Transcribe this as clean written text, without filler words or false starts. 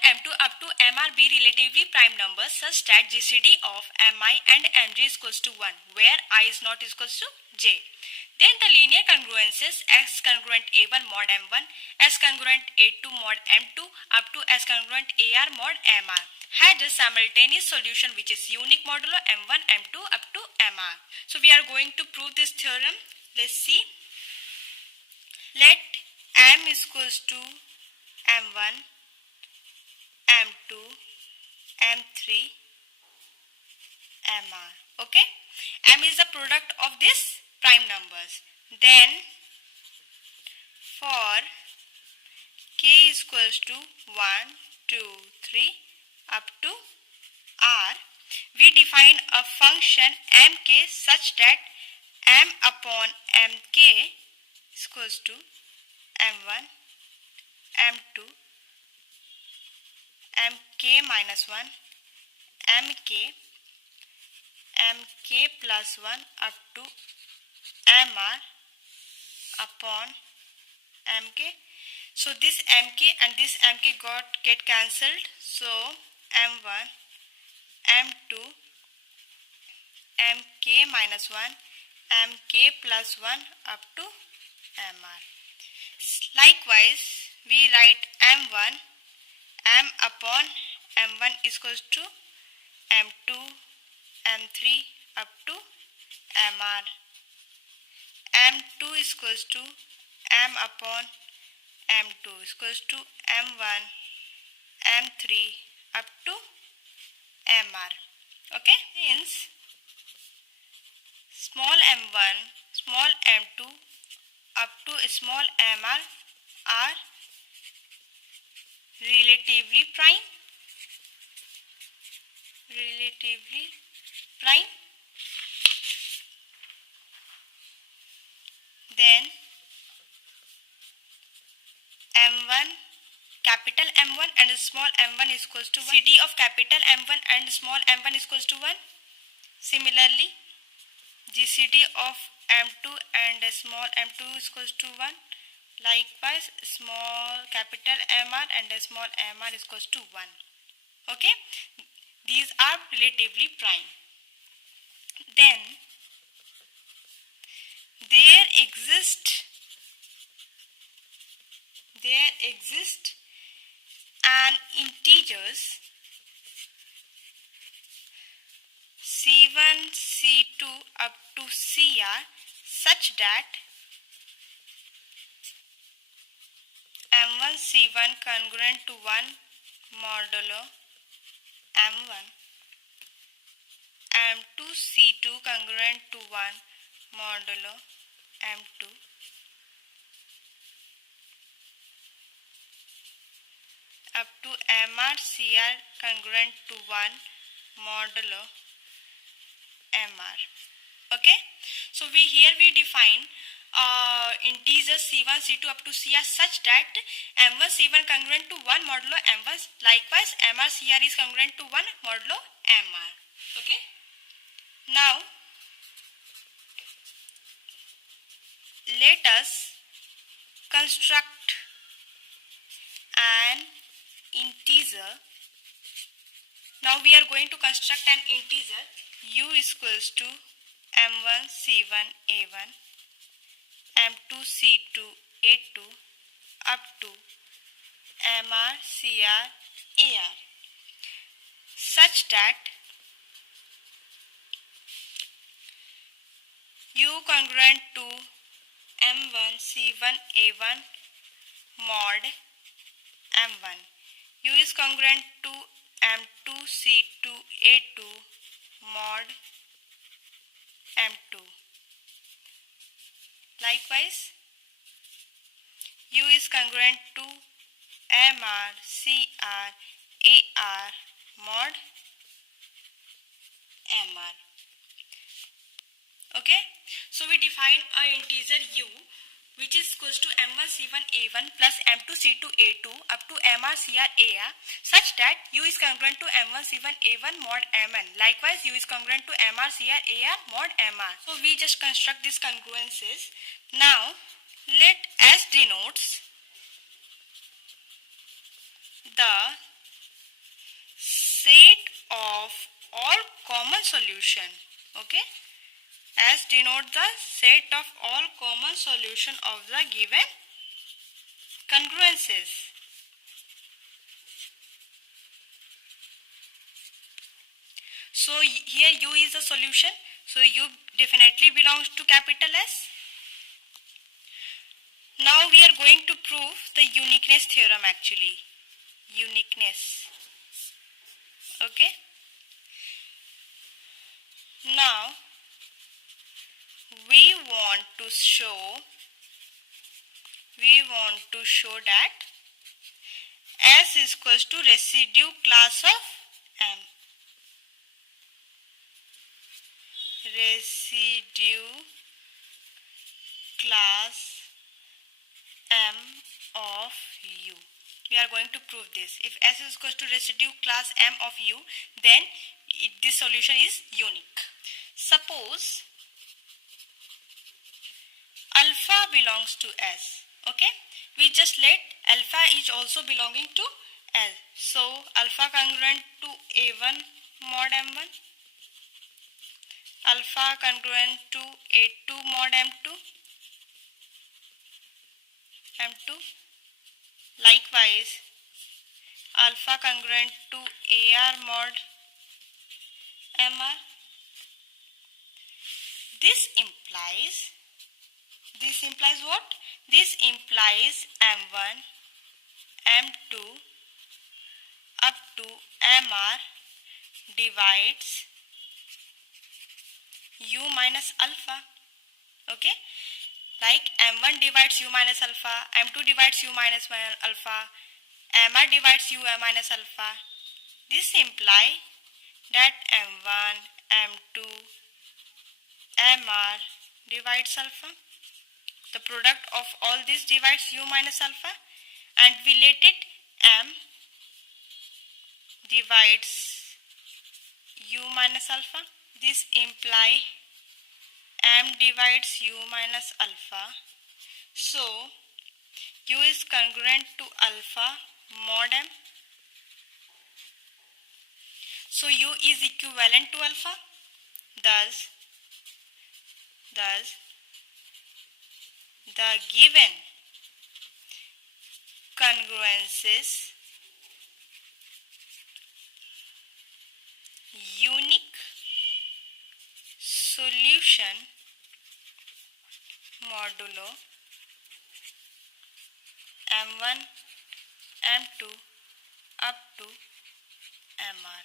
M2 up to Mr be relatively prime numbers such that GCD of Mi and Mj is equals to 1, where I is not equals to j. Then the linear congruences S congruent A1 mod M1, S congruent A2 mod M2 up to S congruent AR mod Mr had a simultaneous solution which is unique modulo M1, M2 up to Mr. So we are going to prove this theorem. Let's see. Let M is equals to M1, M2, M3, Mr. Okay. M is the product of these prime numbers. Then for K is equals to 1, 2, 3 up to R, we define a function Mk such that M upon Mk is equals to M1, M2, Mk minus 1, Mk, Mk plus 1 up to Mr upon Mk. So this Mk and this Mk get cancelled. So M1, M2, Mk minus 1, Mk plus 1 up to Mr. Likewise, we write M1, M upon M1 is equals to M2, M3 up to Mr. M2 is equals to M upon M2 is equals to M1, M3 up to Mr. Okay, since small m1, small m2 up to small mr are relatively prime, then m1, capital M1 and small m1 is equals to 1. GCD of capital M1 and small m1 is equals to 1. Similarly, GCD of m2 and small m2 is equals to 1. Likewise, small capital mr and small mr is equals to 1. Okay, these are relatively prime. Then there exist an integers C1, C2 up to Cr such that M1 C1 congruent to 1 modulo M1, M2 C2 congruent to 1 modulo M2, up to Mr Cr congruent to 1 modulo Mr. Okay, so here we define integers C1, C2 up to Cr such that M1 C1 congruent to 1 modulo M1. Likewise, Mr Cr is congruent to 1 modulo Mr. Okay, now let us construct an integer. Now we are going to construct an integer u is equals to m1 c1 a1, m2 c2 a2 up to mr cr ar such that u congruent to m1 c1 a1 mod m1, u is congruent to m2 c2 a2 mod m2. Likewise, u is congruent to mr cr ar mod mr. Okay, so we define a integer u which is equals to m1 c1 a1 plus m2 c2 a2 up to mr cr ar such that u is congruent to m1 c1 a1 mod mn. Likewise, u is congruent to mr cr ar mod mr. So we just construct these congruences. Now let S denotes the set of all common solution. Okay, S denote the set of all common solution of the given congruences. So here U is the solution. So U definitely belongs to capital S. Now we are going to prove the uniqueness theorem actually. Uniqueness. Okay. Now we want to show that S is equals to residue class of M. Residue class M of U. We are going to prove this. If S is equals to residue class M of U, then this solution is unique. Suppose alpha belongs to S. Okay, we just let alpha is also belonging to S. So alpha congruent to A1 mod M1, alpha congruent to A2 mod M2, M2. Likewise, alpha congruent to AR mod MR. This implies what? This implies M1, M2 up to MR divides U minus alpha. Okay, like M1 divides U minus alpha, M2 divides U minus alpha, MR divides U minus alpha. This implies that M1, M2, MR divides alpha. The product of all this divides U minus alpha, and we let it M divides U minus alpha. This implies M divides U minus alpha. So U is congruent to alpha mod M. So U is equivalent to alpha. Thus the given congruences unique solution modulo M1, M2 up to MR.